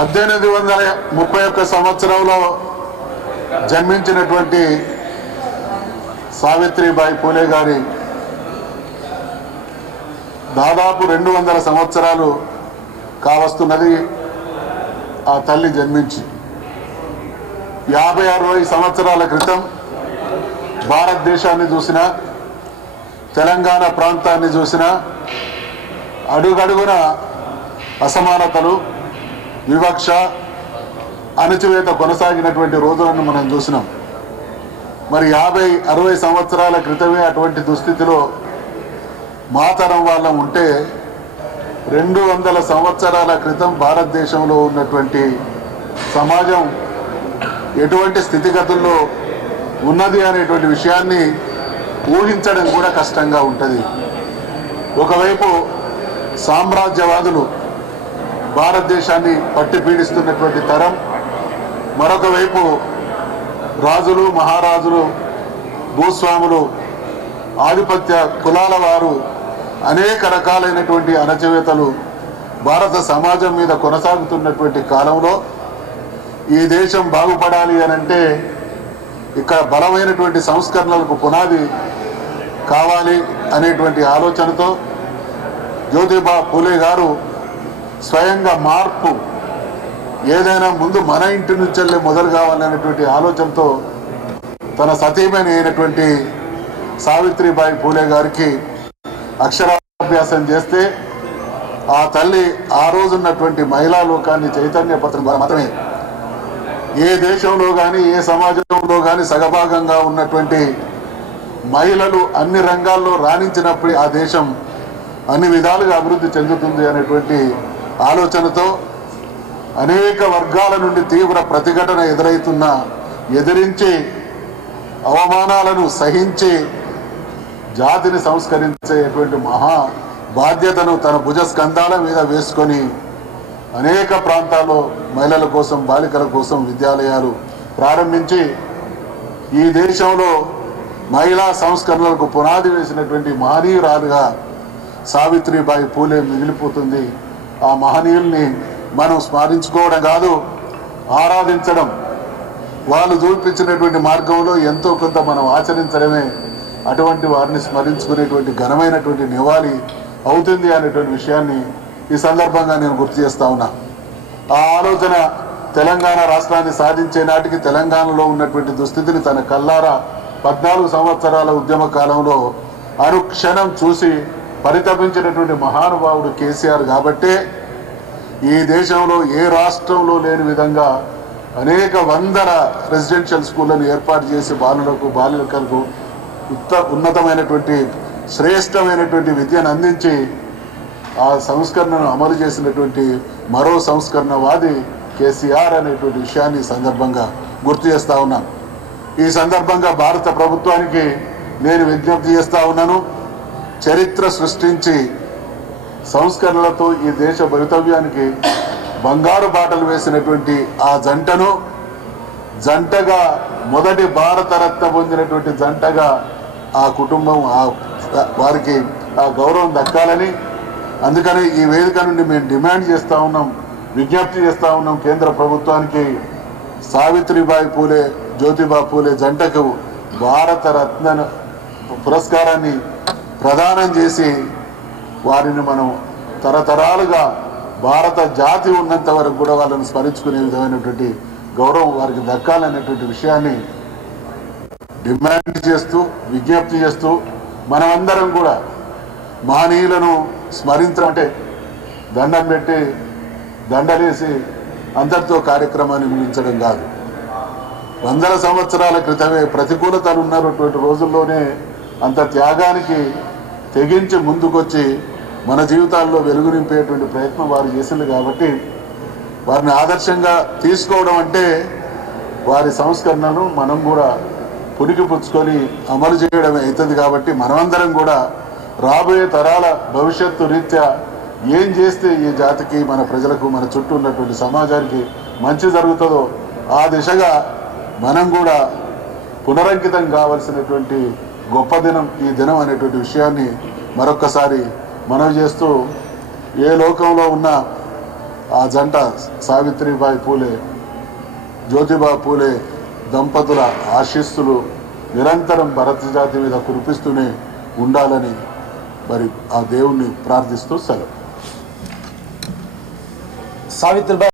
1831 సంవత్సరంలో జన్మించినటువంటి సావిత్రిబాయి పూలే గారి దాదాపు 200 సంవత్సరాలు కావస్తున్నది ఆ తల్లి జన్మించి. 50-60 సంవత్సరాల క్రితం భారతదేశాన్ని చూసిన, తెలంగాణ ప్రాంతాన్ని చూసిన అడుగడుగున అసమానతలు, వివక్ష, అణచివేత కొనసాగినటువంటి రోజులను మనం చూసినాం. మరి 50-60 సంవత్సరాల క్రితమే అటువంటి దుస్థితిలో మా తరం వాళ్ళం ఉంటే 200 సంవత్సరాల క్రితం భారతదేశంలో ఉన్నటువంటి సమాజం ఎటువంటి స్థితిగతుల్లో ఉన్నది అనేటువంటి విషయాన్ని ఊహించడం కూడా కష్టంగా ఉంటుంది. ఒకవైపు సామ్రాజ్యవాదులు భారతదేశాన్ని పట్టి పీడిస్తున్నటువంటి తరం, మరొక వైపు రాజులు, మహారాజులు, భూస్వాములు, ఆధిపత్య కులాల వారు అనేక రకాలైనటువంటి అణచివేతలు భారత సమాజం మీద కొనసాగుతున్నటువంటి కాలంలో ఈ దేశం బాగుపడాలి అనంటే ఇక్కడ బలమైనటువంటి సంస్కరణలకు పునాది కావాలి అనేటువంటి ఆలోచనతో జ్యోతిబా పూలే గారు స్వయంగా మార్పు ఏదైనా ముందు మన ఇంటి నుంచెల్లే మొదలు కావాలనేటువంటి ఆలోచనతో తన సతీమణి అయినటువంటి సావిత్రిబాయి పూలే గారికి అక్షరాభ్యాసం చేస్తే ఆ తల్లి ఆ రోజున్నటువంటి మహిళా లోకాన్ని చైతన్యపరచడం ద్వారా మాత్రమే ఏ దేశంలో కానీ ఏ సమాజంలో కానీ సగభాగంగా ఉన్నటువంటి మహిళలు అన్ని రంగాల్లో రాణించినప్పుడు ఆ దేశం అన్ని విధాలుగా అభివృద్ధి చెందుతుంది అనేటువంటి ఆలోచనతో అనేక వర్గాల నుండి తీవ్ర ప్రతిఘటన ఎదిరించి అవమానాలను సహించి జాతిని సంస్కరించేటువంటి మహా బాధ్యతను తన భుజస్కంధాల మీద వేసుకొని అనేక ప్రాంతాల్లో మహిళల కోసం, బాలికల కోసం విద్యాలయాలు ప్రారంభించి ఈ దేశంలో మహిళా సంస్కరణలకు పునాది వేసినటువంటి మహనీయురాలుగా సావిత్రిబాయి పూలే మిగిలిపోతుంది. ఆ మహనీయుల్ని మనం స్మరించుకోవడం కాదు, ఆరాధించడం, వాళ్ళు చూపించినటువంటి మార్గంలో ఎంతో కొంత మనం ఆచరించడమే అటువంటి వారిని స్మరించుకునేటువంటి ఘనమైనటువంటి నివాళి అవుతుంది అనేటువంటి విషయాన్ని ఈ సందర్భంగా నేను గుర్తు చేస్తా ఉన్నా. ఆ ఆలోచన తెలంగాణ రాష్ట్రాన్ని సాధించే నాటికి తెలంగాణలో ఉన్నటువంటి దుస్థితిని తన కల్లారా 14 సంవత్సరాల ఉద్యమ కాలంలో అనుక్షణం చూసి పరితపించినటువంటి మహానుభావుడు కేసీఆర్ కాబట్టే ఈ దేశంలో ఏ రాష్ట్రంలో లేని విధంగా అనేక వందల రెసిడెన్షియల్ స్కూళ్లను ఏర్పాటు చేసి బాలులకు, బాలికలకు ఉన్నతమైనటువంటి శ్రేష్టమైనటువంటి విద్యను అందించి ఆ సంస్కరణను అమలు చేసినటువంటి మరో సంస్కరణవాది కేసీఆర్ అనేటువంటి విషయాన్ని సందర్భంగా గుర్తు చేస్తా ఉన్నాను. ఈ సందర్భంగా భారత ప్రభుత్వానికి నేను విజ్ఞప్తి చేస్తా ఉన్నాను, చరిత్ర సృష్టించి సంస్కరణలతో ఈ దేశ భవితవ్యానికి బంగారు బాటలు వేసినటువంటి ఆ జంటగా మొదటి భారతరత్న పొందినటువంటి జంటగా ఆ కుటుంబం వారికి ఆ గౌరవం దక్కాలని, అందుకని ఈ వేదిక నుండి మేము డిమాండ్ చేస్తూ ఉన్నాం, విజ్ఞప్తి చేస్తూ ఉన్నాం కేంద్ర ప్రభుత్వానికి, సావిత్రిబాయి పూలే, జ్యోతిబా పూలే జంటకు భారతరత్న పురస్కారాన్ని ప్రదానం చేసి వారిని మనం తరతరాలుగా భారత జాతి ఉన్నంత వరకు కూడా వాళ్ళని స్మరించుకునే విధమైనటువంటి గౌరవం వారికి దక్కాలనేటువంటి విషయాన్ని డిమాండ్ చేస్తూ, విజ్ఞప్తి చేస్తూ, మనమందరం కూడా మహనీయులను స్మరించడం అంటే దండం పెట్టి దండలేసి అంతటితో కార్యక్రమాన్ని ముగించడం కాదు. 100 సంవత్సరాల క్రితమే ప్రతికూలతలు ఉన్నటువంటి రోజుల్లోనే అంత త్యాగానికి తెగించి ముందుకొచ్చి మన జీవితాల్లో వెలుగు నింపేటువంటి ప్రయత్నం వారు చేసింది కాబట్టి వారిని ఆదర్శంగా తీసుకోవడం అంటే వారి సంస్కరణను మనం కూడా పుణికిపుచ్చుకొని అమలు చేయడమే అవుతుంది. కాబట్టి మనమందరం కూడా రాబోయే తరాల భవిష్యత్తు రీత్యా ఏం చేస్తే ఈ జాతికి, మన ప్రజలకు, మన చుట్టూ ఉన్నటువంటి సమాజానికి మంచి జరుగుతుందో ఆ దిశగా మనం కూడా పునరంకితం కావాల్సినటువంటి గొప్ప దినం ఈ దినం అనేటువంటి విషయాన్ని మరొక్కసారి మనవి చేస్తూ, ఏ లోకంలో ఉన్నా ఆ జంట సావిత్రిబాయి పూలే జ్యోతిబా పూలే దంపతుల ఆశీస్సులు నిరంతరం భారత జాతి మీద కురిపిస్తూనే ఉండాలని మరి ఆ దేవుణ్ణి ప్రార్థిస్తూ సెలవు. సావిత్రిబాయి